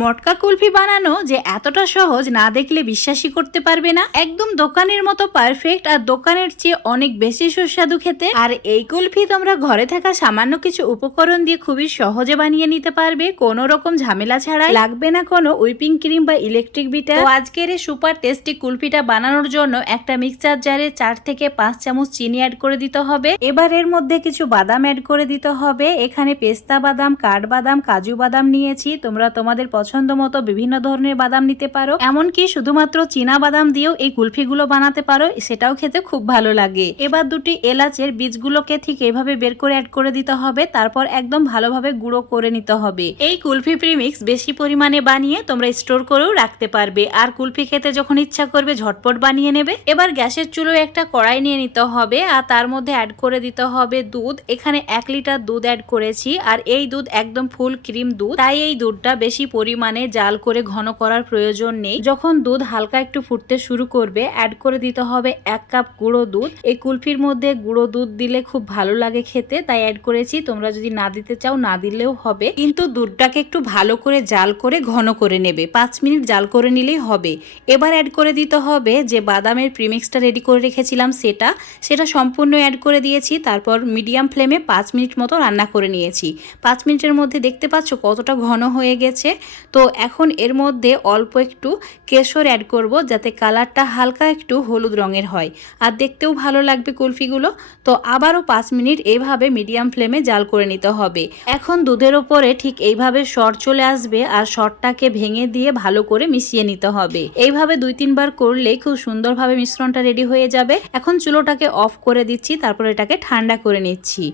মটকা কুলফি বানানো যে এতটা সহজ না দেখলে বিশ্বাসই করতে পারবে না। একদম দোকানের মতো পারফেক্ট আর দোকানের চেয়ে অনেক বেশি সুস্বাদু খেতে। আর এই কুলফি তোমরা ঘরে থাকা সামান্য কিছু উপকরণ দিয়ে খুবই সহজে বানিয়ে নিতে পারবে, কোনো রকম ঝামেলা ছাড়াই। লাগবে না কোনো হুইপিং ক্রিম বা ইলেকট্রিক বিটার। তো আজকের এই সুপার টেস্টি কুলফিটা বানানোর জন্য একটা মিক্সচার জারে 4 থেকে 5 চামচ চিনি অ্যাড করে দিতে হবে। এবার এর মধ্যে কিছু বাদাম অ্যাড করে দিতে হবে। এখানে পেস্তা বাদাম, কাঠবাদাম, কাজু বাদাম নিয়েছি। তোমরা তোমাদের পছন্দ মতো বিভিন্ন ধরনের বাদাম নিতে পারো, এমনকি শুধুমাত্র চীনা বাদাম দিয়েও এই কুলফিগুলো বানাতে পারো, সেটাও খেতে খুব ভালো লাগে। এবার দুটি এলাচের বীজগুলোকে ঠিক এইভাবে বের করে অ্যাড করে দিতে হবে, তারপর একদম ভালোভাবে গুঁড়ো করে নিতে হবে। এই কুলফি প্রিমিক্স বেশি পরিমাণে বানিয়ে তোমরা স্টোর করেও রাখতে পারবে, আর কুলফি খেতে যখন ইচ্ছা করবে ঝটপট বানিয়ে নেবে। এবার গ্যাসের চুলোয় একটা কড়াই নিয়ে নিতে হবে, আর তার মধ্যে অ্যাড করে দিতে হবে দুধ। এখানে 1 লিটার দুধ অ্যাড করেছি, আর এই দুধ একদম ফুল ক্রিম দুধ, তাই এই দুধটা বেশি পরিমাণে জাল করে ঘন করার প্রয়োজন নেই। যখন দুধ হালকা একটু ফুটতে শুরু করবে অ্যাড করে দিতে হবে 1 কাপ গুঁড়ো দুধ। এই কুলফির মধ্যে গুঁড়ো দুধ দিলে খুব ভালো লাগে খেতে, তাই অ্যাড করেছি। তোমরা যদি না দিতে চাও না দিলেও হবে, কিন্তু দুধটাকে একটু ভালো করে জাল করে ঘন করে নেবে, 5 মিনিট জাল করে নিলেই হবে। এবার অ্যাড করে দিতে হবে যে বাদামের প্রিমিক্সটা রেডি করে রেখেছিলাম সেটা সম্পূর্ণ অ্যাড করে দিয়েছি। তারপর মিডিয়াম ফ্লেমে 5 মিনিট মতো রান্না করে নিয়েছি। 5 মিনিটের মধ্যে দেখতে পাচ্ছ কতটা ঘন হয়ে গেছে। তো এখন এর মধ্যে অল্প একটু কেশর অ্যাড করব, যাতে কালারটা হালকা একটু হলুদ রঙের হয় আর দেখতেও ভালো লাগবে কুলফিগুলো। তো আবারও 5 মিনিট এইভাবে মিডিয়াম ফ্লেমে জাল করে নিতে হবে। এখন দুধের ওপরে ঠিক এইভাবে সর চলে আসবে, আর সরটাকে ভেঙে দিয়ে ভালো করে মিশিয়ে নিতে হবে। এইভাবে 2-3 বার করলেই খুব সুন্দরভাবে মিশ্রণটা রেডি হয়ে যাবে। এখন চুলোটাকে অফ করে দিচ্ছি, তারপর এটাকে ঠান্ডা করে নিচ্ছি।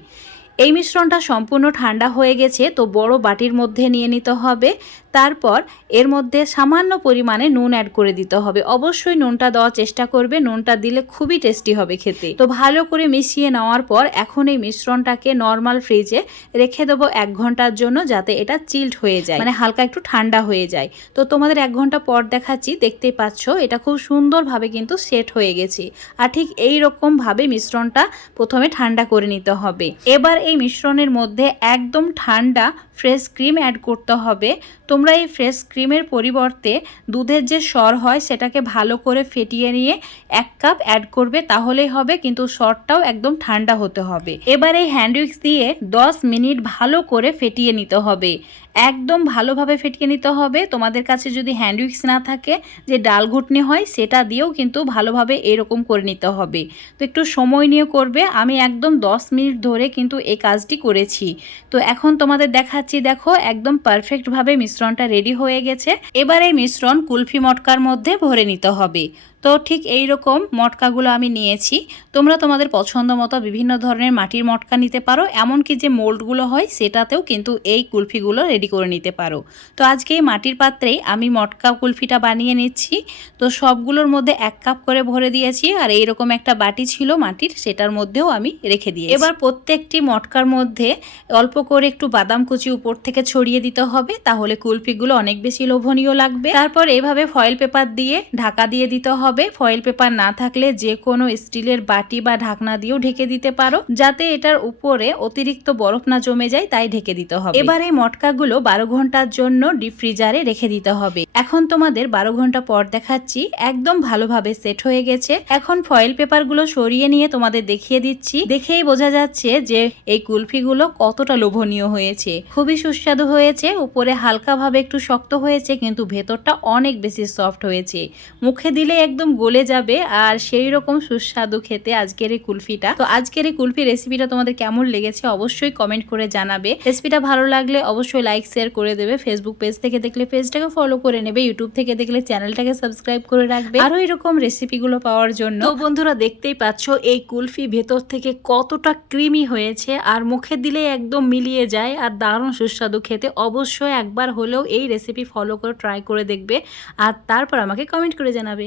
এই মিশ্রণটা সম্পূর্ণ ঠান্ডা হয়ে গেছে, তো বড় বাটির মধ্যে নিয়ে নিতে হবে। তারপর এর মধ্যে সামান্য পরিমাণে নুন অ্যাড করে দিতে হবে। অবশ্যই নুনটা দেওয়ার চেষ্টা করবে, নুনটা দিলে খুবই টেস্টি হবে খেতে। তো ভালো করে মিশিয়ে নেওয়ার পর এখন এই মিশ্রণটাকে নর্মাল ফ্রিজে রেখে দেবো 1 ঘন্টার জন্য, যাতে এটা চিল্ড হয়ে যায়, মানে হালকা একটু ঠান্ডা হয়ে যায়। তো তোমাদের 1 ঘন্টা পর দেখাচ্ছি, দেখতেই পাচ্ছ এটা খুব সুন্দরভাবে কিন্তু সেট হয়ে গেছে। আর ঠিক এই রকম ভাবে মিশ্রণটা প্রথমে ঠান্ডা করে নিতে হবে। এবার এই মিশ্রণের মধ্যে একদম ঠান্ডা ফ্রেশ ক্রিম অ্যাড করতে হবে। তোমরা এই ফ্রেশ ক্রিমের পরিবর্তে দুধের যে সর হয় সেটাকে ভালো করে ফেটিয়ে নিয়ে 1 কাপ অ্যাড করবে, তাহলেই হবে, কিন্তু সরটাও একদম ঠান্ডা হতে হবে। এবার এই হ্যান্ড উইক্স দিয়ে 10 মিনিট ভালো করে ফেটিয়ে নিতে হবে, একদম ভালোভাবে ফেটিয়ে নিতে হবে। তোমাদের কাছে যদি হ্যান্ড উইক্স না থাকে, যে ডাল ঘুটনি হয়, সেটা দিয়েও কিন্তু ভালোভাবে এরকম করে নিতে হবে। তো একটু সময় নিয়ে করবে। আমি একদম 10 মিনিট ধরে কিন্তু এই কাজটি করেছি। তো এখন তোমাদের দেখাচ্ছি, দেখো একদম পারফেক্টভাবে মিশ্রণটা রেডি হয়ে গেছে। এবার এই মিশ্রণ কুলফি মটকার মধ্যে ভরে নিতে হবে। তো ঠিক এই রকম মটকাগুলো আমি নিয়েছি। তোমরা তোমাদের পছন্দ মতো বিভিন্ন ধরনের মাটির মটকা নিতে পারো, এমনকি যে মোল্ডগুলো হয় সেটাতেও কিন্তু এই কুলফিগুলো রেডি করে নিতে পারো। তো আজকে এই মাটির পাত্রেই আমি মটকা কুলফিটা বানিয়ে নিচ্ছি। তো সবগুলোর মধ্যে 1 কাপ করে ভরে দিয়েছি, আর এইরকম একটা বাটি ছিল মাটির, সেটার মধ্যেও আমি রেখে দিয়েছি। এবার প্রত্যেকটি মটকার মধ্যে অল্প করে একটু বাদাম কুচি উপর থেকে ছড়িয়ে দিতে হবে, তাহলে কুলফিগুলো অনেক বেশি লোভনীয় লাগবে। তারপর এভাবে ফয়েল পেপার দিয়ে ঢাকা দিয়ে দিতে হবে। ফয়েল পেপার না থাকলে যে কোনো স্টিলের বাটি বা ঢাকনা দিয়েও ঢেকে দিতে পারো, যাতে এটার উপরে অতিরিক্ত বরফ না জমে যায়, তাই ঢেকে দিতে হবে। এবার এই মটকাগুলো 12 ঘন্টার জন্য ডিপ ফ্রিজারে রেখে দিতে হবে। এখন তোমাদের 12 ঘন্টা পর দেখাচ্ছি, একদম ভালোভাবে সেট হয়ে গেছে। এখন ফয়েল পেপারগুলো সরিয়ে নিয়ে তোমাদের দেখিয়ে দিচ্ছি। দেখেই বোঝা যাচ্ছে যে এই কুলফিগুলো কতটা লোভনীয় হয়েছে, খুবই সুস্বাদু হয়েছে। উপরে হালকাভাবে একটু শক্ত হয়েছে, কিন্তু ভেতরটা অনেক বেশি সফট হয়েছে, মুখে দিলে একদম গলে যাবে, আর সেই রকম সুস্বাদু খেতে আজকের এই কুলফিটা। তো আজকের এই কুলফি রেসিপিটা তোমাদের কেমন লেগেছে অবশ্যই কমেন্ট করে জানাবে। রেসিপিটা ভালো লাগলে অবশ্যই লাইক শেয়ার করে দেবে। ফেসবুক পেজ থেকে দেখলে পেজটাকে ফলো করে নেবে, ইউটিউব থেকে দেখলে চ্যানেলটাকে সাবস্ক্রাইব করে রাখবে আরো এরকম রেসিপিগুলো পাওয়ার জন্য। তো বন্ধুরা দেখতেই পাচ্ছ এই কুলফি ভেতর থেকে কতটা ক্রিমি হয়েছে, আর মুখে দিলে একদম মিলিয়ে যায়, আর দারুণ সুস্বাদু খেতে। অবশ্যই একবার হলেও এই রেসিপি ফলো করে ট্রাই করে দেখবে, আর তারপর আমাকে কমেন্ট করে জানাবে।